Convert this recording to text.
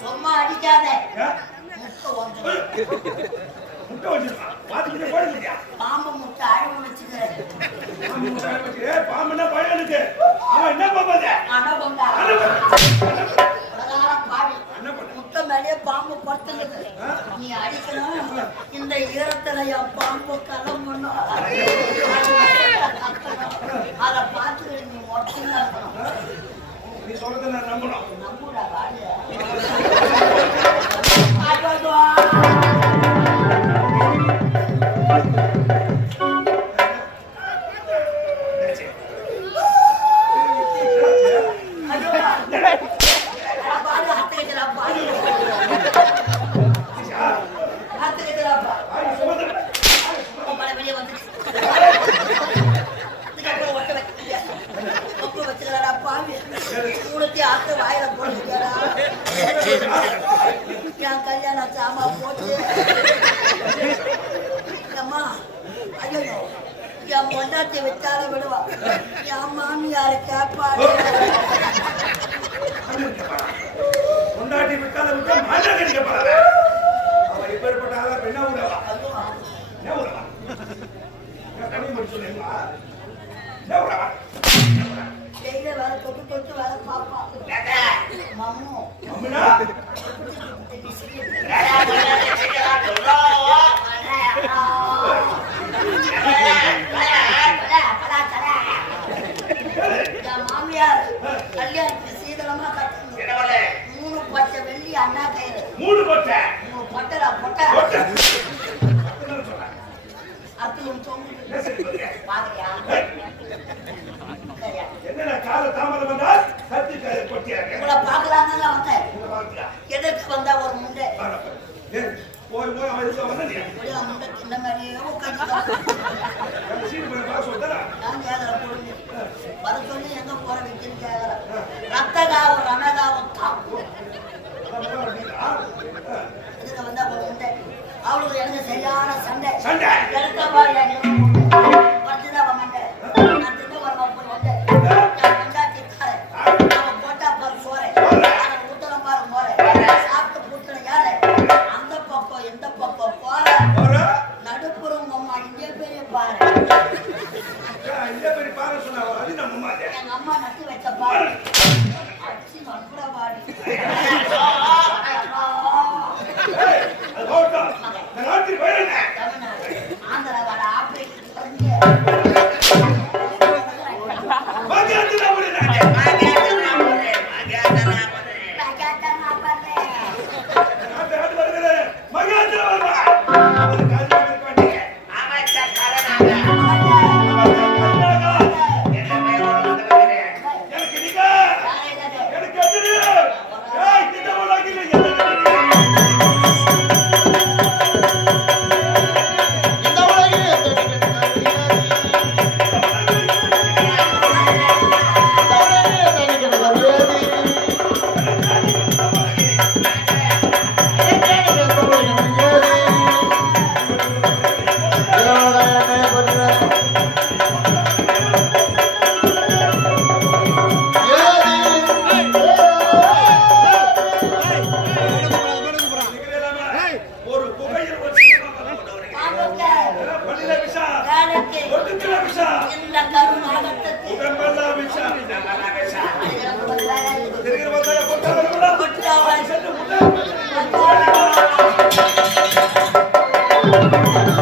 சும்மா அடிக்காத. ஈரத்துல என் பாம்பு கிளம்பணும் அதை பார்த்து நீ மொத்தம் இருக்கணும். நீ சொல்றத நான் நம்பணும். நம்புடா வாடிய வாயில போட்டு என் கல்யாணம் சாமா போட்டு அம்மா ஐயோ என் பொண்டாட்டி வச்சால விடுவா என் மாமியாரு கேப்பாடு பொண்டாட்டி விட்டால விட்டா மாட்டா கிடைக்க போறாங்க. அவ இப்பேற்பட்ட ஆளா பெண்ணா விடவா? என்ன விடவா? கண்ணி மட்டும் சொல்லுங்களா? என்ன விடவா? டெய்லி வேலை தொட்டு தொட்டு வேலை பாப்பா மம்மு அம்மனா மாமியார் கல்யாணத்துக்கு சீதனமா கட்டணும். 3 பச்சை வெள்ளி அண்ணா கையில 3 பச்சை 3 பொட்டலா பொட்டை அத்தையும் தொங்குது பாக்குறியா? என்னடா கால தாமதம் வந்தா சத்தி கொட்டியாங்க. உங்களை பார்க்கலான்னு தான் வந்தேன். எதற்கு வந்தா ஒரு முண்டை போய் போய் அவன் இதுல வந்தா ஒரே முண்டை இந்த மாதிரியே உட்காந்து சீடு பண்ண பாஸ் வந்தா நான் கேட்கற பொழுது வர சொல்லி எங்க போற வைக்கணும் கேட்கற ரத்தகாவும் ரணகாவும் தான் இதுக்கு வந்தா ஒரு முண்டை அவளுக்கு எனக்கு சரியான சண்டை சண்டை எடுக்க பாரு வச்சுதான் வந்தேன் நான் தின்னு வரமா போய் வந்தேன் கொண்டாட்டி தாரேன் அவன் போட்டா பாரு போறேன் ஊத்தலம் பாரு போறேன் சாப்பிட்டு பூத்தல யாரு அந்த பக்கம் எந்த பக்கம் போற நடுப்புறம் அம்மா இங்கே பெரிய பாரு எங்க அம்மா நட்டு வச்ச பாரு அடிச்சு நடுப்புற பாடி ஆந்திரா வர ஆப்பிரிக்க Thank you.